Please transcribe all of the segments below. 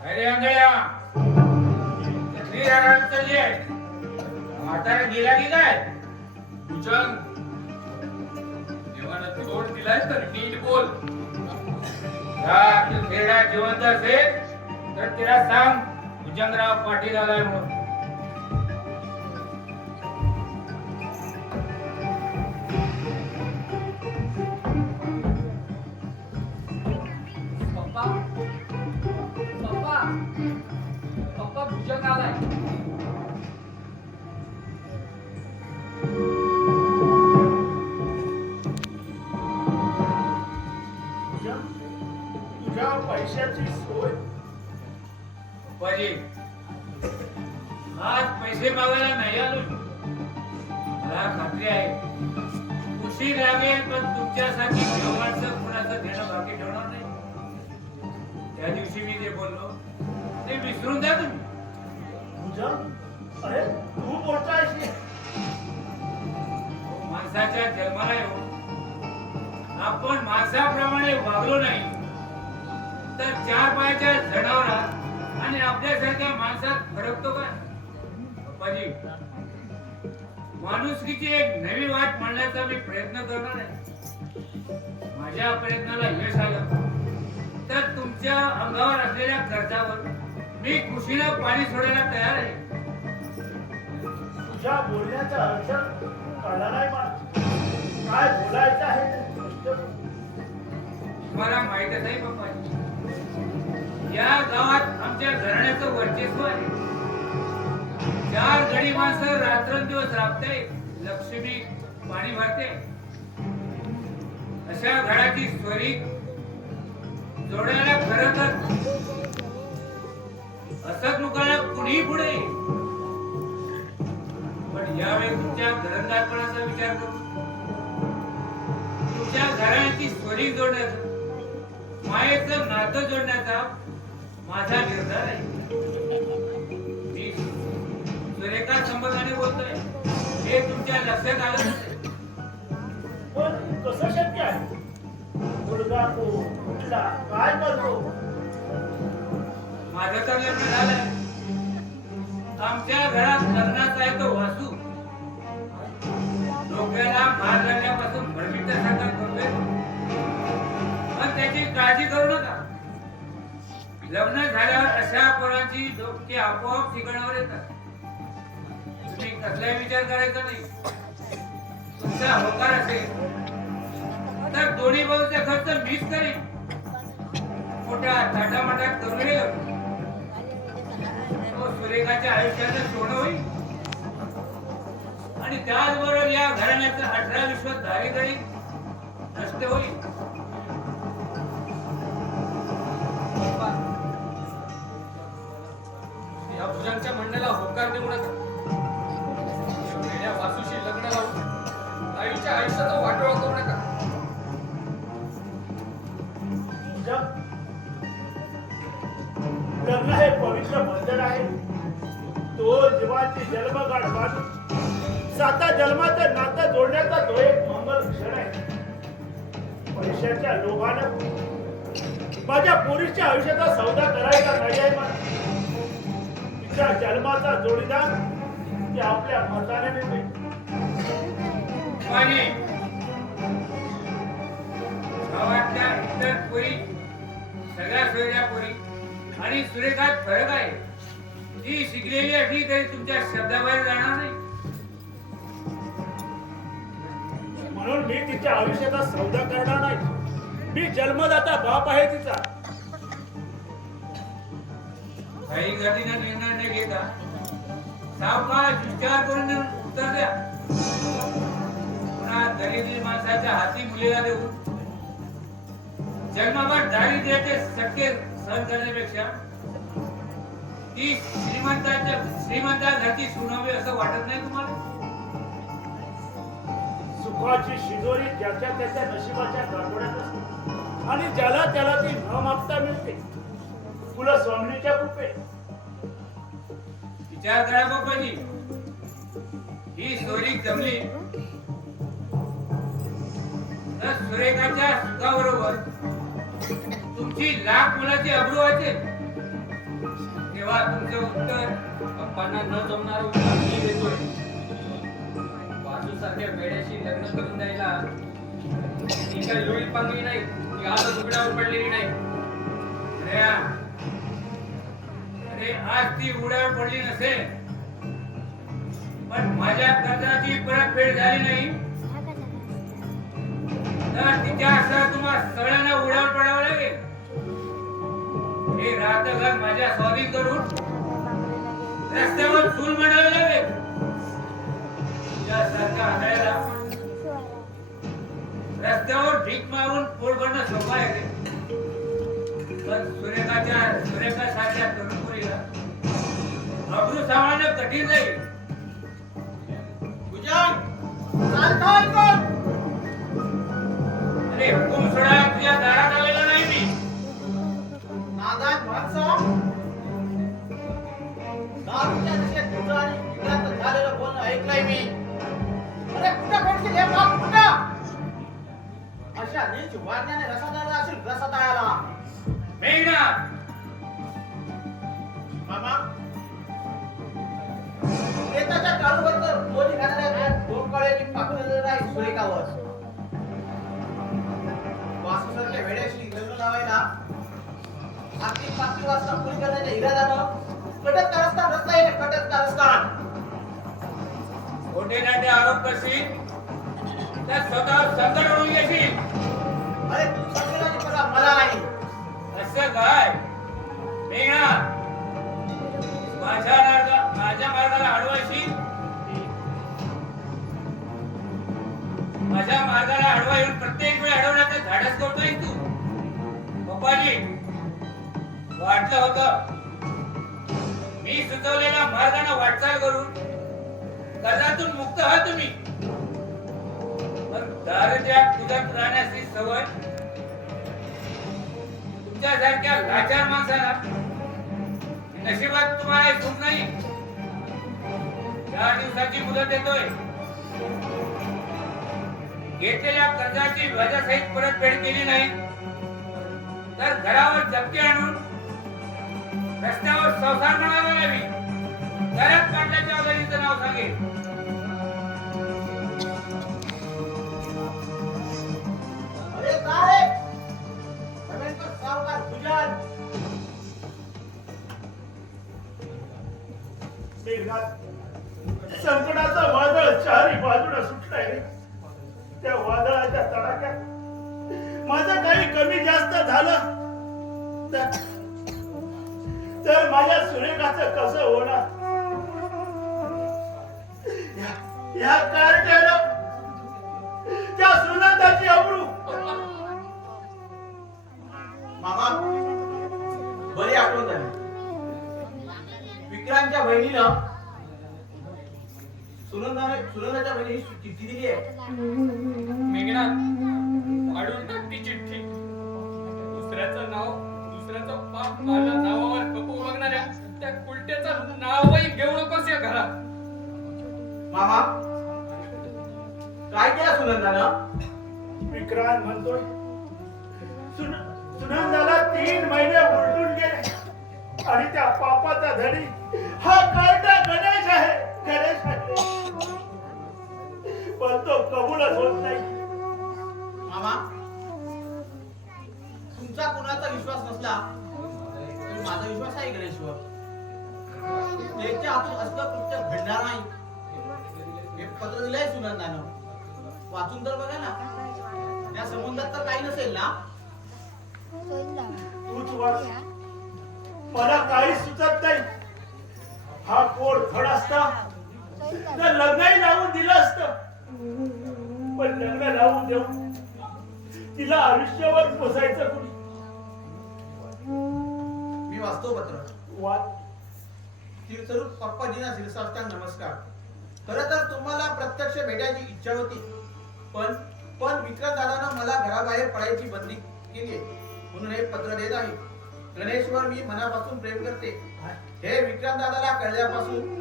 अरे आंधळ्या श्रीराम चालली आहे म्हातारा गेला की काय भुजंग देवानं तोड दिलाय तर नीट बोल. खेळा जिवंत असेल तर तिला सांग भुजंगराव पाटील आलाय म्हणून. पप्पा पप्पा पप्पा भुजंग आलाय. तुझ्या पैशाची सोय. पप्पाजी आज पैसे मागायला नाही आलो. मला खात्री आहे खुशी लागेल पण तुमच्यासाठी देवाचं कुणाचं देणं बाकी ठेवणार नाही. त्या दिवशी मी जे बोललो ते विसरून द्या तुम्ही. अरे तू बोलतोयस. माणसाच्या जन्माला येऊन आपण माणसाप्रमाणे वागलो नाही तर चार पायाच्या जनावरात आणि आपल्यासारख्या माणसात फरकतो का पप्पाजी. माणुसकीची एक नवी वाट म्हणण्याचा मी प्रयत्न करणार आहे. माझ्या प्रयत्नाला यश आलं तर तुमच्या अंगावर असलेल्या कर्जावर मी खुशीनं पाणी सोडायला तयार आहे. तुझ्या बोलण्याचा अर्थ कळला नाही मला. काय बोलायचं आहे ते स्पष्ट बोल. तुम्हाला माहितच आहे पप्पाजी या गावात आमच्या घराण्याचं वर्चस्व आहे. चार गडी माणसं रात्रंदिवस राबते, लक्ष्मी पाणी भरते. अशा घराची स्वरी जोडायला खरं तर हसतमुखाला कुणीही पुढे येईल. पण यावेळी तुमच्या घरंदाजपणाचा विचार करू तुमच्या घराण्याची स्वरी जोडण्याचा मायेचं नातं जोडण्याचा माझा निर्धार आहे. मी सुरेखा संबंधाने बोलतोय हे तुमच्या लक्षात आलं नसेल. पण कसं शक्य आहे. मुलगा तो कुठला काय करतो. माझं तर लग्न झालंय. आमच्या घरात लग्नाचा आहे तो वासू डोक्याला मार लागल्यापासून भरमिटासारखा करतोय. पण त्याची काळजी करू नका. लग्न झाल्यावर अशा पोरांची डोके आपोआप ठिकाणावर येतात. तुम्ही कसलाही विचार करायचा नाही. तुमचा होकार असेल तर दोन्ही बाजूचा खर्च मीच करेन. मोठ्या थाटामाटात करून सुरेखाच्या आयुष्याचं सोनं होईल आणि त्याचबरोबर या घराण्याचं 18 विश्व दारिद्र्य नष्ट होईल. या भुजंगच्या म्हणण्याला होकार देऊ नका. वेड्या वासूशी लग्न लावून आईच्या आयुष्याचा वाटोळा करू नका. लग्न हे पवित्र बंधन आहे. तो जीवाची जन्मगाठ बांधून साता जन्माचं नातं जोडण्याचा तो एक मंगल क्षण आहे. पैशाच्या लोभानं माझ्या पोरीच्या आयुष्याचा सौदा करायचा नाही आहे मला. तिच्या जन्माचा जोडीदार ते आपल्या मताने मिळते. गावातल्या इतर पोरी सगळ्या सोयऱ्या पोरी आणि सुरेखात फरक आहे. ती शिकलेली असली तरी तुमच्या शब्दाबाहेर जाणार नाही. म्हणून मी तिच्या आयुष्याचा सौदा करणार नाही. मी जन्मदाता बाप आहे तिचा. काही गतीने निर्णय न घेता सावकाश विचार करून उत्तर द्या. पुन्हा दरिद्री माणसाच्या हाती मुलीला देऊन जन्माभर दारिद्र्याचे सटके सहन करण्यापेक्षा ती श्रीमंता घरची सुनावी असं वाटत नाही तुम्हाला. सुखाची शिदोरी ज्याच्या त्याच्या नशिबाच्या गाठोड्यात असते आणि ज्याला त्याला ती न मागता मिळते. तुला स्वामिनीच्या कृपे. विचार करा बाबाजी. ही सोरी जमली तर सुरेखाच्या सुखाबरोबर तुमची लाख मुलाची अब्रू वाचेल. तेव्हा तुमचं उत्तर पप्पांना न जमणार उत्तर मी देतोय. वासूसारख्या वेड्याशी लग्न करून द्यायला ती काय लोळी पांगली नाही, ती आता उघड्यावर पडलेली नाही. श्रेया, अरे आज ती उड्यावर पडली नसेल, पण माझ्या कर्जाची परतफेड झाली नाही तर तिच्यासह तुम्हा सगळ्यांना उड्यावर पडावं लागेल. हे राहतं घर माझ्या स्वाधीन करून रस्त्यावर चूल मांडावे लागेल. तुझ्यासारख्या आंधळ्याला रस्त्यावर भीक मारून पोट भरणं सोपं आहे रे. पण सुरेखा सारख्या तरुण मुलीला अब्रू सांभाळणं कठीण जाईल. अरे हुकूम सोडा, तुझ्या दारात आलेला नाही मी. नादात माणसा दारूच्या नशेत तुझं आणि विक्रांत झालेलं बोलणं ऐकलंय मी. अरे कुठं पडशील हे बाप कुठं? अशा नीच वागण्याने रसादार असेल रसादायाला. मेघनाथ, मामा नेताच्या काळूबद्दल बोली घालण्याच्या डोकळ्याने पाकळलेलं नाही सुरेखावर. वासूसारख्या वेड्याशी लग्न लावायला आर्थिक पातळी वाजता पुरी करण्याच्या इराद्यानं कटक कारस्थान रचला आहे. कटक कारस्थान खोटे नाटे आरोप करशील तर स्वतः संकट ओढून येशील. अरे सगळ्याची पगा मला नाही. असं काय मेघनाथ, माझ्या मार्गाला अडवायची, माझ्या मार्गाला अडवा येऊन प्रत्येक वेळ अडवण्याचं धाडस करतोय तू. पप्पाजी, वाटलं होतं मी सुचवलेल्या मार्गाने वाटचाल करून कर्जातून मुक्त आहात तुम्ही, पण दारिद्र्यात कुदत राहण्याची सवय तुमच्यासारख्या लाचार माणसाला नशिबात तुम्हाला सुख नाही. 4 दिवसाची मुदत देतोय. घेतलेल्या कर्जाची व्याजासहित परतफेड केली नाही तर घरावर जप्ती आणून रस्त्यावर संसार म्हणावा लावी. घरात काढल्याच्या अगदीचं नाव सांगेल. अरे काय रमेशकर सावकार गुजरात मेघनाथ, संकटाचं वादळ चारी बाजूला सुटलंय रे. त्या वादळाच्या तडाख्यात माझं काही कमी जास्त झालं तर माझ्या सुरेखाचं कसं होणार? या कारट्यानं त्या सुनंदाची अब्रू. मामा बरी आठवण झाली. विक्रांतच्या बहिणीनं सुनंदाच्या बहिणीने चिठ्ठी दिली आहे. मेघनाथ, काढून टाक ती चिठ्ठी. दुसऱ्याचं नाव, दुसऱ्याचं पाप माझ्या नावावर कपू बघणाऱ्या त्या कुलट्याचं नावही घेऊ नकोस या घरात. मामा काय केलं सुनंदानं? विक्रांत म्हणतोय सुनंदाला 3 महिने उलटून गेले आणि त्या पापाचा धनी हा कार्टा गणेश आहे. गणेश आहे, पण तो कबूलच होत नाही. मामा तुमचा कुणाचा विश्वास नसला तरी माझा विश्वास आहे गणेशवर. त्याच्या हातून असलं कृत्य घडणार नाही. हे पत्र दिलंय सुनंदानं, वाचून तर बघा ना. त्या संबंधात तर काही नसेल ना? तूच वाच, मला काही सुचत नाही. हा कोड खड असता तर लग्नही लावून दिलं असतं, पण लग्न लावून देऊन तिला आयुष्यावर पोसायचं कुणी? मी वाचतो पत्र. वाच. तीर्थरूप पप्पाजींना शिरसाष्टांग नमस्कार. खरं तर तुम्हाला प्रत्यक्ष भेटायची इच्छा होती, पण विक्रांत दादानं मला घराबाहेर पडायची बंदी केली म्हणून हे पत्र देत आहे. गणेशवर मी मनापासून प्रेम करते. हे विक्रांत दादाला कळल्यापासून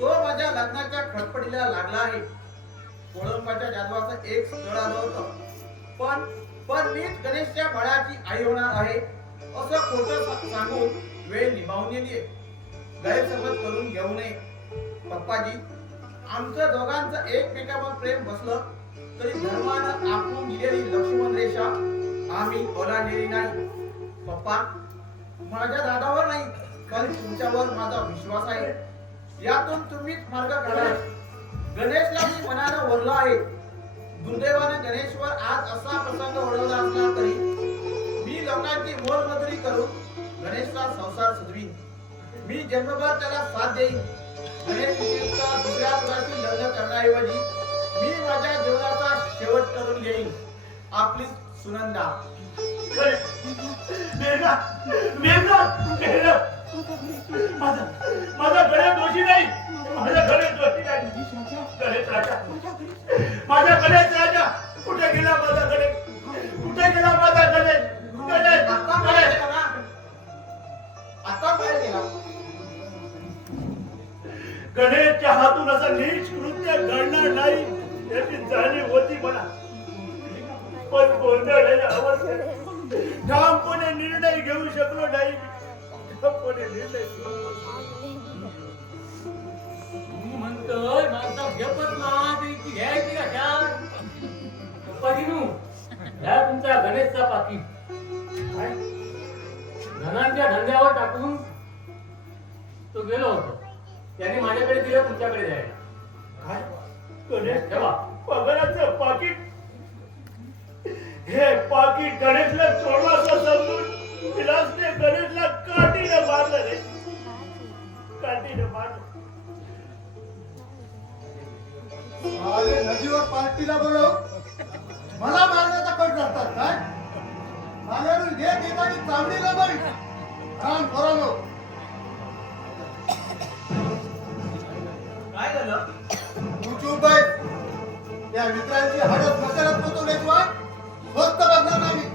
तो माझ्या लग्नाच्या खटपटीला लागला आहे. कोळंबाच्या जाधवाचं एक स्थळ आलं होतं, पण मीच गणेशच्या बाळाची आई होणार आहे असं खोटं सांगून वेळ निभावून नेली. गैरसमज करून घेऊ नये. पप्पाजी, आमचं दोघांचं एकमेकावर प्रेम बसलं तरी धर्मानं आखून दिलेली लक्ष्मण रेषा आम्ही ओलांडलेली नाही. पप्पा, माझ्या दादावर नाही पण तुमच्यावर माझा विश्वास आहे. यातून तुम्हीच मार्ग काढा. गणेशला मी मनानं वरलं आहे. दुर्दैवानं गणेशवर आज असा प्रसंग ओढवला असला तरी मी लोकांची मोलमजुरी करून गणेशचा संसार सजवीन. मी जन्मभर त्याला साथ देईन. गणेश विजयचा दुसऱ्या मुलाशी लग्न करण्याऐवजी मी माझ्या जीवनाचा शेवट करून घेईन. आपली सुनंदा. माझा गणेश दोषी नाही. माझा गणेश दोषी नाही. गणेश राजा, माझा गणेश राजा कुठे गेला? माझा गणेश कुठे गेला? माझा गणेश गणेश आता बाहेर गेला ना? आता बाहेर गेला. गणेशच्या हातून असं नीच कृत्य घडणार नाही याची जाणीव होती मला. पण गोंधळ ठामपणे निर्णय घेऊ शकलो नाही. ठामपणे निर्णय म्हणतोय माझा घेपत महादेवीची घ्यायची कशा पप्पाजीनू ह्या तुमचा गणेशचा पाकीट धनांच्या धंद्यावर टाकून तो गेलो होतो. त्याने माझ्याकडे दिलं, तुमच्याकडे द्यायला. काय? गणेश ठेवा. पगाराचं पाकिट. हे पाकिट गणेशला चोरलं असं समजून विलासने गणेशला काठीनं मारलं रे. काठीनं मारलं. अरे नदीवर पार्टीला बोलव, मला मारण्याचा कट करतात काय? मागून घेत येतानी चावडीला बळी. राम पोरांनो, काय झालं? तू चूप आहे. त्या मित्रांची हडत मशालात पोचवल्याशिवाय स्वस्त बघणार नाही.